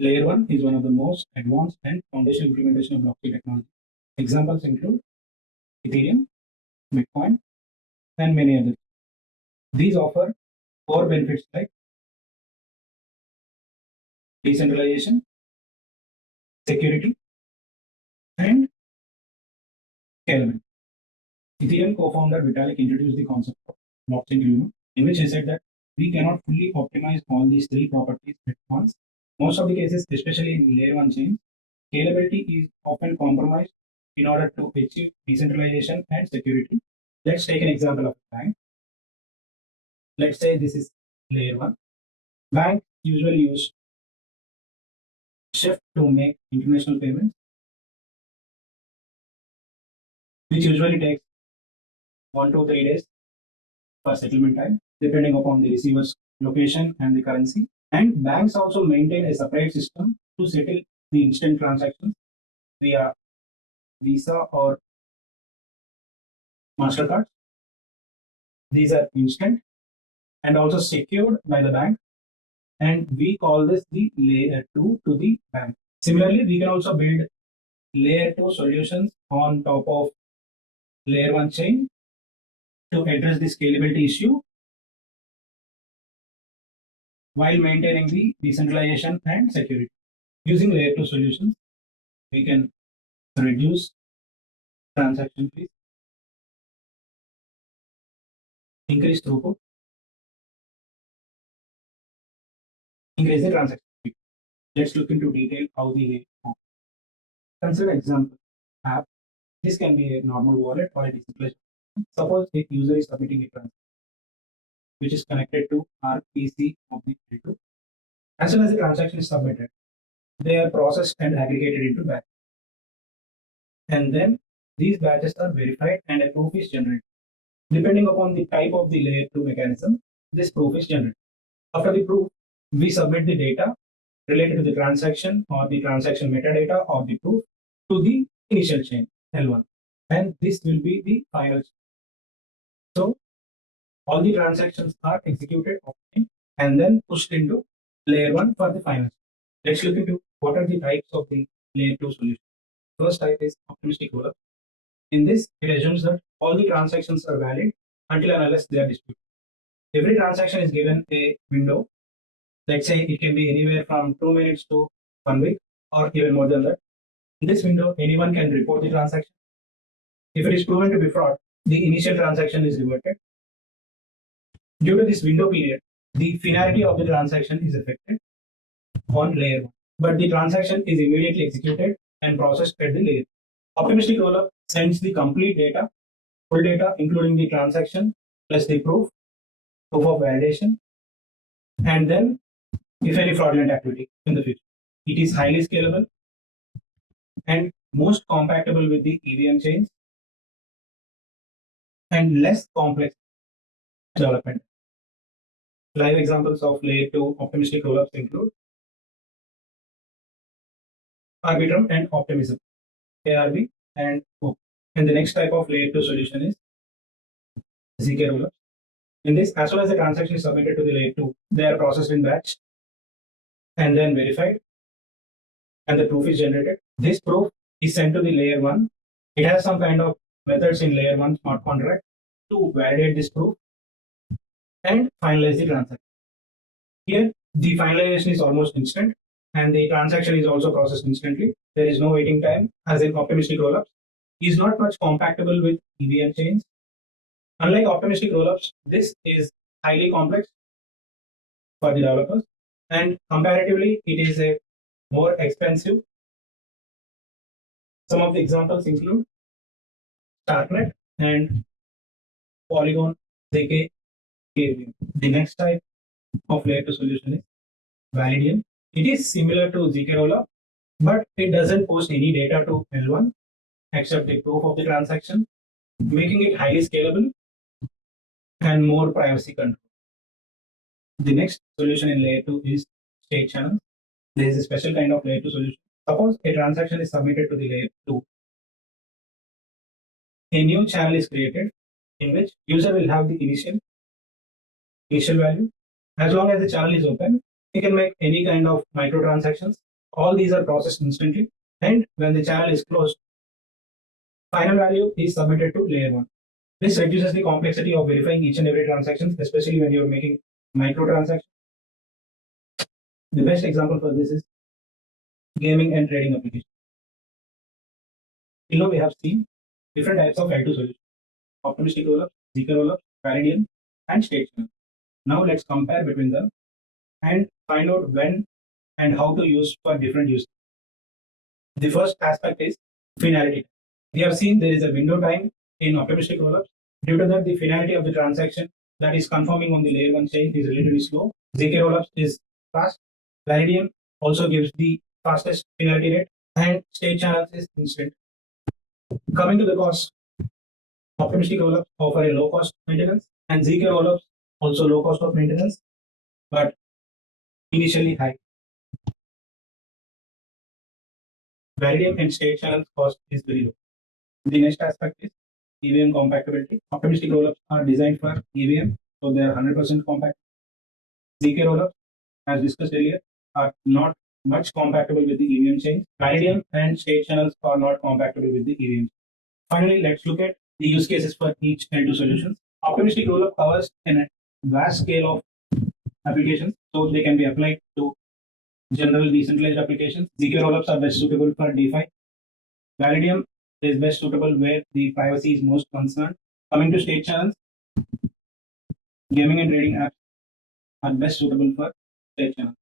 Layer 1 is one of the most advanced and foundational implementation of blockchain technology. Examples include Ethereum, Bitcoin, and many others. These offer core benefits like decentralization, security, and scalability. Ethereum co-founder Vitalik introduced the concept of blockchain dilemma, in which he said that we cannot fully optimize all these three properties at once. Most of the cases, especially in layer 1 chains, scalability is often compromised in order to achieve decentralization and security. Let's take an example of a bank. Let's say this is layer 1. Banks usually use Shift to make international payments, which usually takes 1 to 3 days for settlement time, depending upon the receiver's location and the currency. And banks also maintain a separate system to settle the instant transactions via Visa or MasterCard. These are instant and also secured by the bank, and we call this the layer 2 to the bank. Similarly, we can also build layer 2 solutions on top of layer 1 chain to address the scalability issue while maintaining the decentralization and security. Using layer 2 solutions, we can reduce transaction fees, increase throughput, increase the transaction fee. Let's look into detail how the way works. Consider example app. This can be a normal wallet or a decentralized. Suppose a user is submitting a transaction which is connected to RPC of the L2. As soon as the transaction is submitted, they are processed and aggregated into batches. And then these batches are verified and a proof is generated. Depending upon the type of the layer 2 mechanism, this proof is generated. After the proof, we submit the data related to the transaction or the transaction metadata or the proof to the initial chain L1, and this will be the final chain. So all the transactions are executed offline and then pushed into layer 1 for the final chain. Let's look into what are the types of the layer 2 solution. First type is optimistic rollup. In this, it assumes that all the transactions are valid until and unless they are disputed. Every transaction is given a window. Let's say it can be anywhere from 2 minutes to 1 week or even more than that. In this window, anyone can report the transaction. If it is proven to be fraud, the initial transaction is reverted. Due to this window period, the finality of the transaction is affected on layer 1, but the transaction is immediately executed and processed at the layer. Optimistic rollup sends the complete data, full data, including the transaction plus the proof of validation, and then if any fraudulent activity in the future. It is highly scalable and most compatible with the EVM chains and less complex development. Live examples of layer 2 optimistic rollups include Arbitrum and Optimism, ARB and OP. And the next type of layer 2 solution is ZK rollups. In this, as soon as the transaction is submitted to the layer 2, they are processed in batch and then verified, and the proof is generated. This proof is sent to the layer 1. It has some kind of methods in layer 1 smart contract to validate this proof and finalize the transaction. Here, the finalization is almost instant and the transaction is also processed instantly. There is no waiting time, as in optimistic rollups is not much compatible with EVM chains. Unlike optimistic rollups, this is highly complex for the developers, and comparatively, it is a more expensive. Some of the examples include Starknet and Polygon ZK. The next type of layer 2 solution is Validium. It is similar to ZK rollup, but it doesn't post any data to L1 except the proof of the transaction, making it highly scalable and more privacy control. The next solution in layer 2 is state channels. There is a special kind of layer 2 solution. Suppose a transaction is submitted to the layer 2. A new channel is created in which user will have the initial value. As long as the channel is open, You can make any kind of microtransactions. All these are processed instantly, and when the channel is closed, final value is submitted to layer 1. This reduces the complexity of verifying each and every transaction, especially when you're making microtransactions. The best example for this is gaming and trading applications. Below we have seen different types of L2 solutions: optimistic rollups, ZK rollups, Validium, and state channel. Now let's compare between them and find out when and how to use for different uses. The first aspect is finality. We have seen there is a window time in optimistic rollups. Due to that, the finality of the transaction that is confirming on the layer 1 chain is relatively slow. ZK rollups is fast. Validium also gives the fastest finality rate, and state channels is instant. Coming to the cost, optimistic rollups offer a low cost maintenance, and ZK rollups also low cost of maintenance, but initially high. Validium and state channels cost is very low. The next aspect is EVM compatibility. Optimistic rollups are designed for EVM, so they are 100% compatible. ZK rollups, as discussed earlier, are not much compatible with the EVM chain. Validium and state channels are not compatible with the EVM. Finally, let's look at the use cases for each L2 solutions. Optimistic rollup covers a vast scale of applications, so they can be applied to general decentralized applications. ZK rollups are best suitable for DeFi. Validium is best suitable where the privacy is most concerned. Coming to state channels, gaming and trading apps are best suitable for state channels.